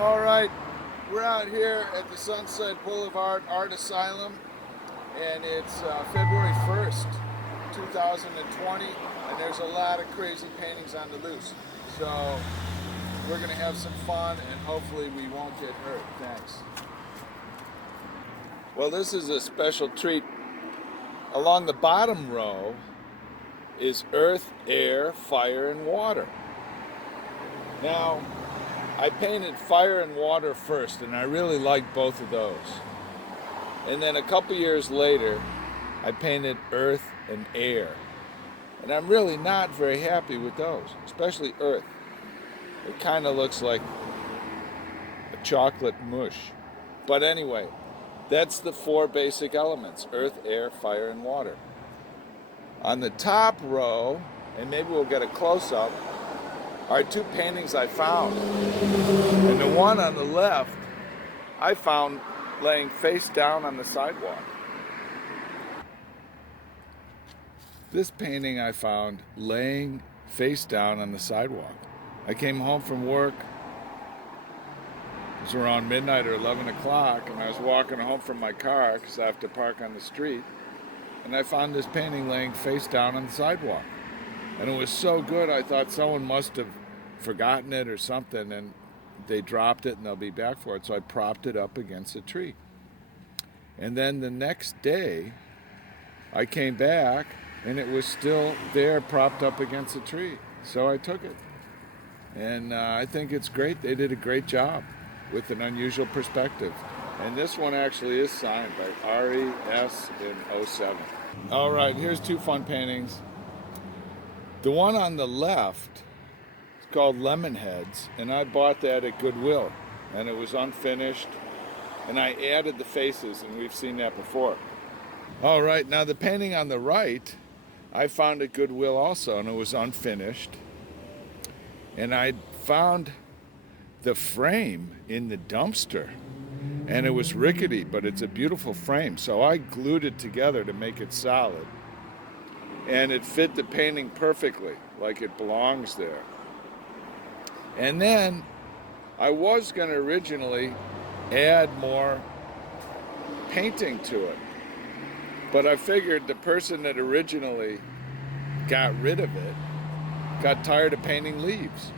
All right, we're out here at the Sunset Boulevard Art Asylum, and it's February 1st, 2020, and there's a lot of crazy paintings on the loose. So we're going to have some fun, and hopefully we won't get hurt. Thanks. Well, this is a special treat. Along the bottom row is earth, air, fire, and water. Now, I painted fire and water first, and I really liked both of those. And then a couple years later, I painted earth and air. And I'm really not very happy with those, especially earth. It kind of looks like a chocolate mush. But anyway, that's the four basic elements: earth, air, fire, and water. On the top row, and maybe we'll get a close-up, are two paintings I found. And the one on the left, I found laying face down on the sidewalk. This painting I found laying face down on the sidewalk. I came home from work. It was around midnight or 11 o'clock, and I was walking home from my car because I have to park on the street. And I found this painting laying face down on the sidewalk. And it was so good, I thought someone must have forgotten it or something, and they dropped it and they'll be back for it. So I propped it up against a tree. And then the next day, I came back and it was still there propped up against a tree. So I took it. And I think it's great. They did a great job with an unusual perspective. And this one actually is signed by Ari S. in 07. All right, here's two fun paintings. The one on the left is called Lemon Heads, and I bought that at Goodwill, and it was unfinished, and I added the faces, and we've seen that before. All right, now the painting on the right, I found at Goodwill also, and it was unfinished, and I found the frame in the dumpster, and it was rickety, but it's a beautiful frame, so I glued it together to make it solid. And it fit the painting perfectly, like it belongs there. And then I was going to originally add more painting to it. But I figured the person that originally got rid of it got tired of painting leaves.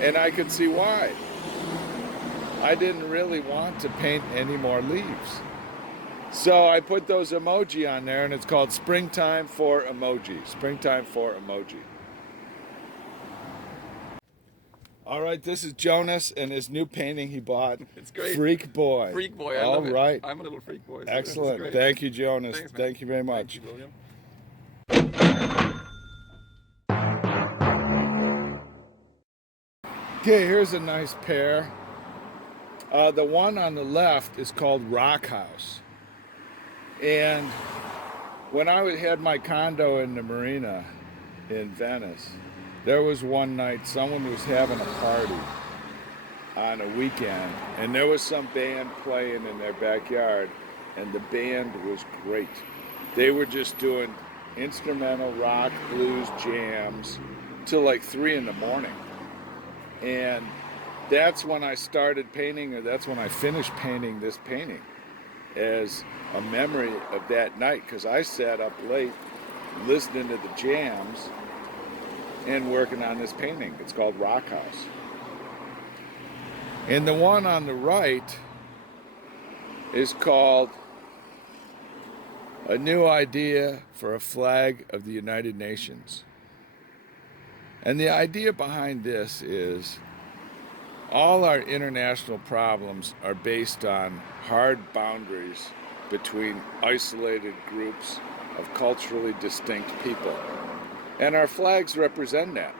And I could see why. I didn't really want to paint any more leaves. So I put those emoji on there, and it's called Springtime for Emoji. Springtime for Emoji. All right, this is Jonas and his new painting he bought. It's great. Freak Boy. Freak Boy, I All love right. it. I'm a little freak boy. So Excellent. Thank you, Jonas. Thanks, man. Thank you very much. Thank you, William. Okay, here's a nice pair. The one on the left is called Rock House. And when I had my condo in the marina in Venice, there was one night someone was having a party on a weekend, and there was some band playing in their backyard, and the band was great. They were just doing instrumental rock, blues, jams till like 3 in the morning. And that's when I started painting, or that's when I finished painting this painting as a memory of that night, because I sat up late listening to the jams and working on this painting. It's called Rock House. And the one on the right is called A New Idea for a Flag of the United Nations. And the idea behind this is all our international problems are based on hard boundaries between isolated groups of culturally distinct people. And our flags represent that.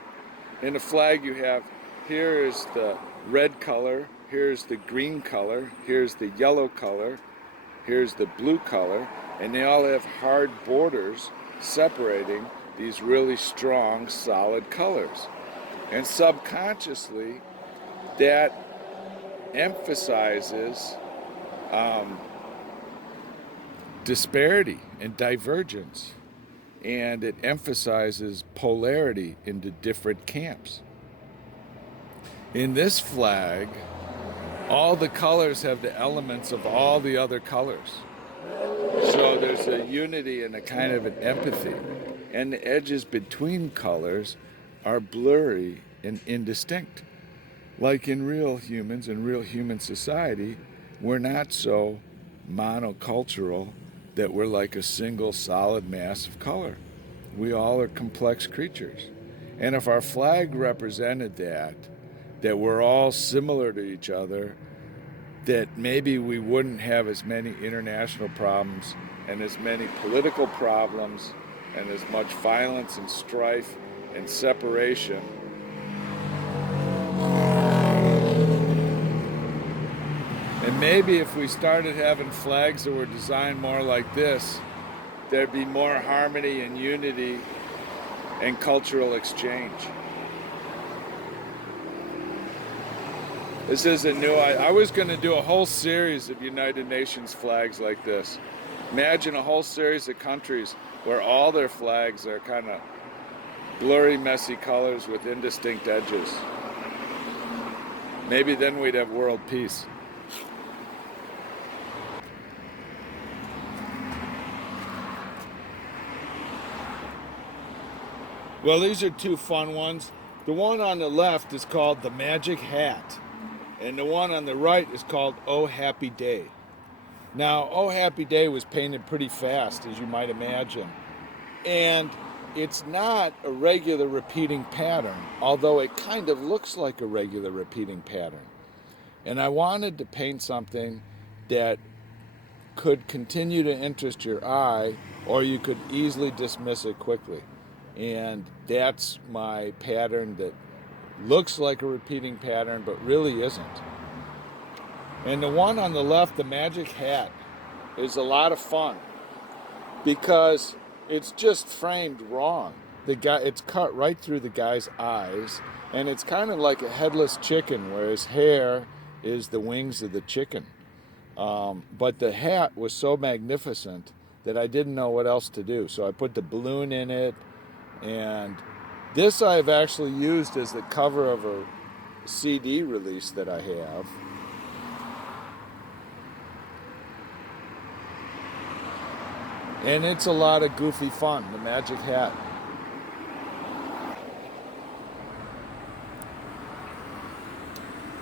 In a flag you have, here is the red color, here's the green color, here's the yellow color, here's the blue color, and they all have hard borders separating these really strong, solid colors. And subconsciously, that emphasizes disparity and divergence, and it emphasizes polarity into different camps. In this flag, all the colors have the elements of all the other colors. So there's a unity and a kind of an empathy. And the edges between colors are blurry and indistinct. Like in real humans, in real human society, we're not so monocultural that we're like a single solid mass of color. We all are complex creatures. And if our flag represented that we're all similar to each other, that maybe we wouldn't have as many international problems and as many political problems and as much violence and strife and separation. And maybe if we started having flags that were designed more like this, there'd be more harmony and unity and cultural exchange. This is a new, I was going to do a whole series of United Nations flags like this. Imagine a whole series of countries where all their flags are kind of blurry, messy colors with indistinct edges. Maybe then we'd have world peace. Well, these are two fun ones. The one on the left is called the Magic Hat, and the one on the right is called Oh Happy Day. Now, Oh Happy Day was painted pretty fast, as you might imagine, and it's not a regular repeating pattern, although it kind of looks like a regular repeating pattern. And I wanted to paint something that could continue to interest your eye, or you could easily dismiss it quickly. And that's my pattern that looks like a repeating pattern, but really isn't. And the one on the left, the Magic Hat, is a lot of fun because it's just framed wrong. It's cut right through the guy's eyes, and it's kind of like a headless chicken, where his hair is the wings of the chicken. But the hat was so magnificent that I didn't know what else to do. So I put the balloon in it, and this I've actually used as the cover of a CD release that I have. And it's a lot of goofy fun, the Magic Hat.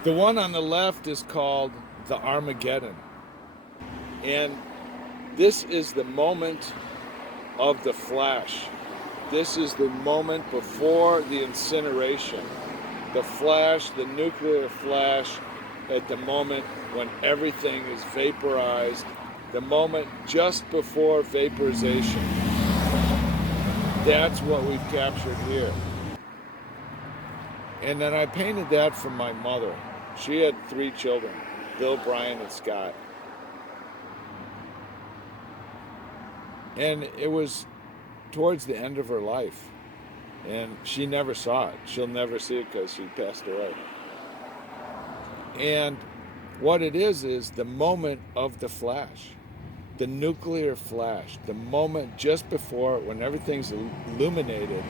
The one on the left is called the Armageddon. And this is the moment of the flash. This is the moment before the incineration. The flash, the nuclear flash, at the moment when everything is vaporized, the moment just before vaporization. That's what we've captured here. And then I painted that for my mother. She had 3 children, Bill, Brian, and Scott. And it was towards the end of her life, and she never saw it. She'll never see it because she passed away. And what it is the moment of the flash, the nuclear flash, the moment just before, when everything's illuminated,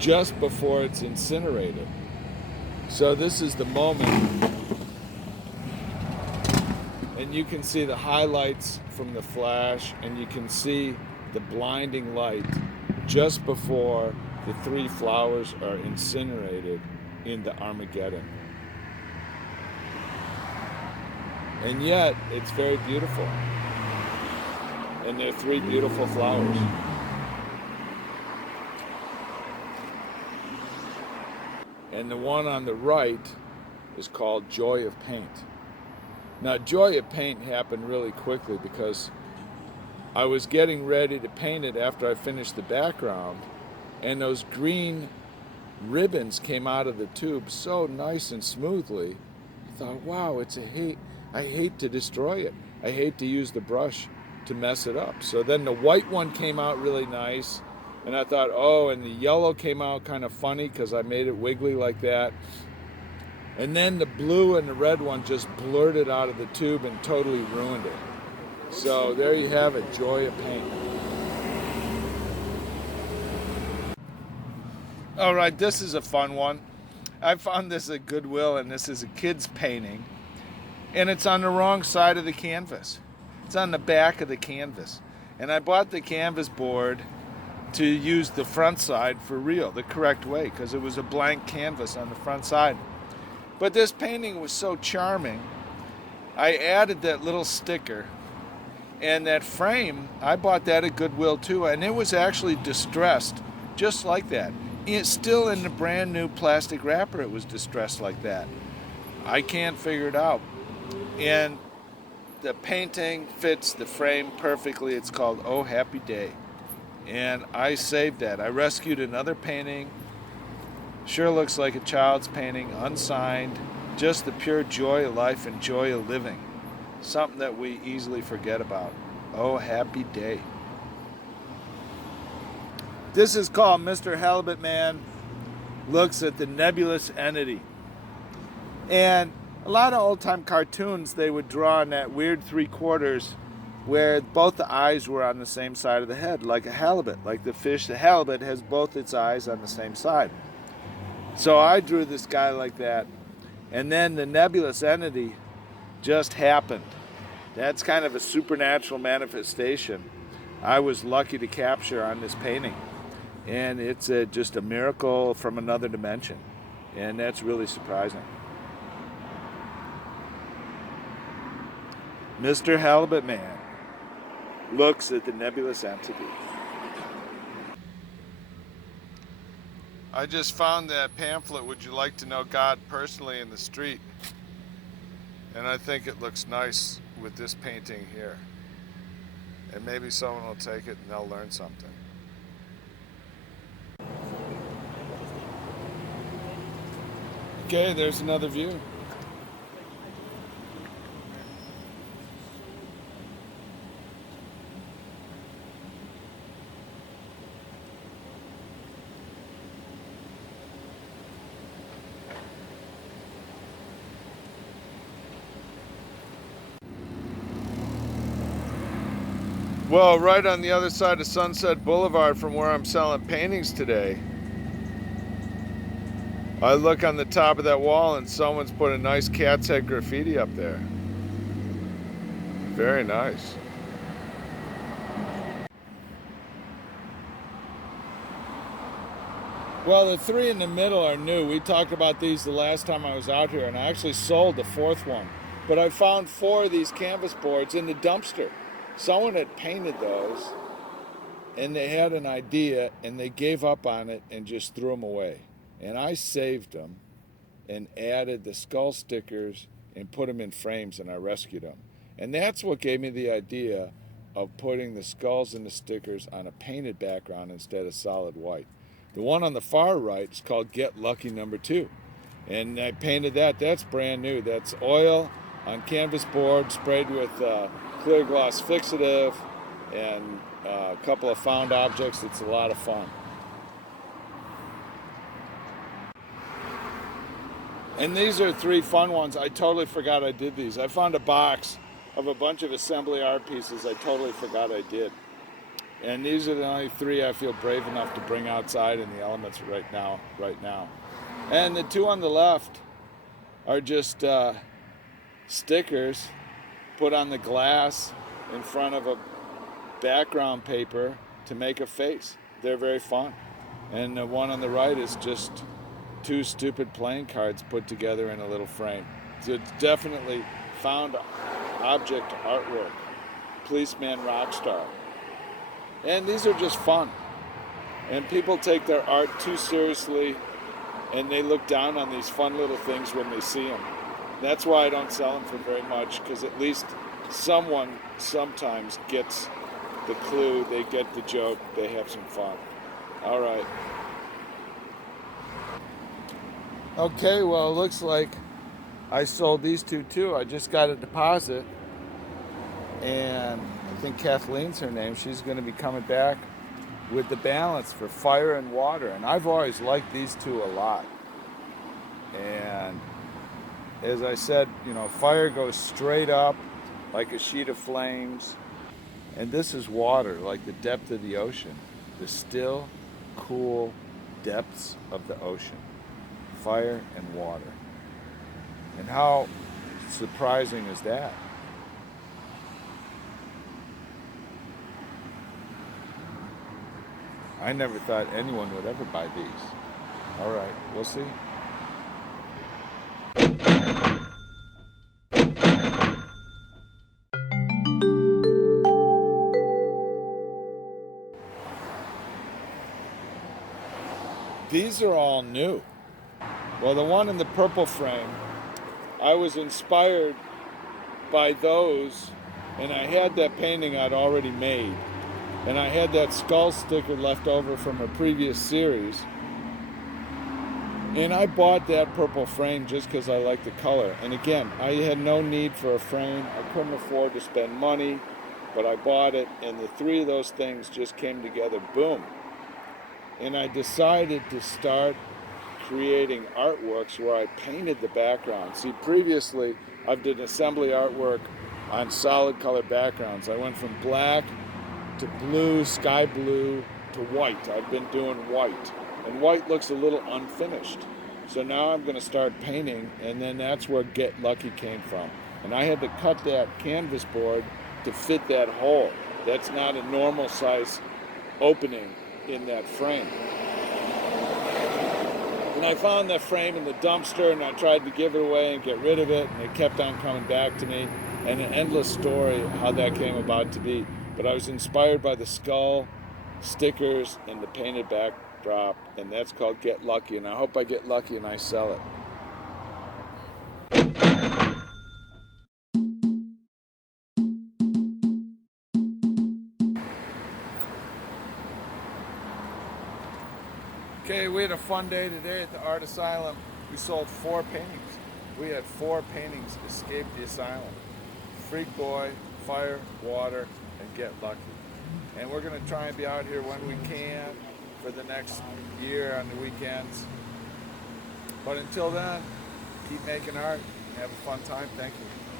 just before it's incinerated. So this is the moment, and you can see the highlights from the flash, and you can see the blinding light just before the 3 flowers are incinerated in the Armageddon. And yet, it's very beautiful. And they're 3 beautiful flowers. And the one on the right is called Joy of Paint. Now, Joy of Paint happened really quickly because I was getting ready to paint it after I finished the background, and those green ribbons came out of the tube so nice and smoothly. I thought, wow, I hate to destroy it. I hate to use the brush to mess it up. So then the white one came out really nice, and I thought, oh, and the yellow came out kind of funny because I made it wiggly like that. And then the blue and the red one just blurted out of the tube and totally ruined it. So there you have it, Joy of Paint. All right, this is a fun one. I found this at Goodwill, and this is a kid's painting, and it's on the wrong side of the canvas. It's on the back of the canvas. And I bought the canvas board to use the front side for real, the correct way, because it was a blank canvas on the front side. But this painting was so charming, I added that little sticker. And that frame, I bought that at Goodwill too, and it was actually distressed, just like that. It's still in the brand new plastic wrapper, it was distressed like that. I can't figure it out. And the painting fits the frame perfectly. It's called Oh Happy Day. And I saved that. I rescued another painting. Sure looks like a child's painting, unsigned. Just the pure joy of life and joy of living. Something that we easily forget about. Oh, happy day. This is called Mr. Halibut Man Looks at the Nebulous Entity. And a lot of old-time cartoons, they would draw in that weird 3/4 where both the eyes were on the same side of the head, like a halibut. Like the fish, the halibut has both its eyes on the same side. So I drew this guy like that. And then the nebulous entity just happened. That's kind of a supernatural manifestation I was lucky to capture on this painting. And it's just a miracle from another dimension. And that's really surprising. Mr. Halibut Man looks at the nebulous entity. I just found that pamphlet, Would You Like to Know God Personally, in the street. And I think it looks nice with this painting here. And maybe someone will take it and they'll learn something. Okay, there's another view. Well, right on the other side of Sunset Boulevard from where I'm selling paintings today, I look on the top of that wall and someone's put a nice cat's head graffiti up there. Very nice. Well, the three in the middle are new. We talked about these the last time I was out here, and I actually sold the fourth one. But I found 4 of these canvas boards in the dumpster. Someone had painted those, and they had an idea, and they gave up on it and just threw them away. And I saved them and added the skull stickers and put them in frames, and I rescued them. And that's what gave me the idea of putting the skulls and the stickers on a painted background instead of solid white. The one on the far right is called Get Lucky Number 2. And I painted that. That's brand new. That's oil on canvas board sprayed with clear gloss fixative and a couple of found objects. It's a lot of fun. And these are 3 fun ones. I totally forgot I did these. I found a box of a bunch of assembly art pieces I totally forgot I did. And these are the only 3 I feel brave enough to bring outside in the elements right now. And the 2 on the left are just stickers put on the glass in front of a background paper to make a face. They're very fun. And the one on the right is just 2 stupid playing cards put together in a little frame. So it's definitely found object artwork. Policeman Rockstar. And these are just fun. And people take their art too seriously, and they look down on these fun little things when they see them. That's why I don't sell them for very much, because at least someone sometimes gets the clue, they get the joke, they have some fun. All right. Okay, well, it looks like I sold these 2 too. I just got a deposit, and I think Kathleen's her name. She's going to be coming back with the balance for fire and water. And I've always liked these 2 a lot. And as I said, fire goes straight up like a sheet of flames. And this is water, like the depth of the ocean. The still, cool, depths of the ocean, fire and water. And how surprising is that? I never thought anyone would ever buy these. All right, we'll see. These are all new. Well, the one in the purple frame, I was inspired by those, and I had that painting I'd already made, and I had that skull sticker left over from a previous series, and I bought that purple frame just because I like the color. And again, I had no need for a frame. I couldn't afford to spend money, but I bought it, and the three of those things just came together, boom. And I decided to start creating artworks where I painted the background. See, previously I've done assembly artwork on solid color backgrounds. I went from black to blue, sky blue, to white. I've been doing white, and white looks a little unfinished. So now I'm going to start painting, and then that's where Get Lucky came from. And I had to cut that canvas board to fit that hole. That's not a normal size opening in that frame. And I found that frame in the dumpster, and I tried to give it away and get rid of it, and it kept on coming back to me, and an endless story how that came about to be. But I was inspired by the skull, stickers, and the painted backdrop, and that's called Get Lucky, and I hope I get lucky and I sell it. Okay, we had a fun day today at the Art Asylum. We sold 4 paintings. We had 4 paintings escape the asylum. Freak Boy, Fire, Water, and Get Lucky. And we're going to try and be out here when we can for the next year on the weekends. But until then, keep making art and have a fun time. Thank you.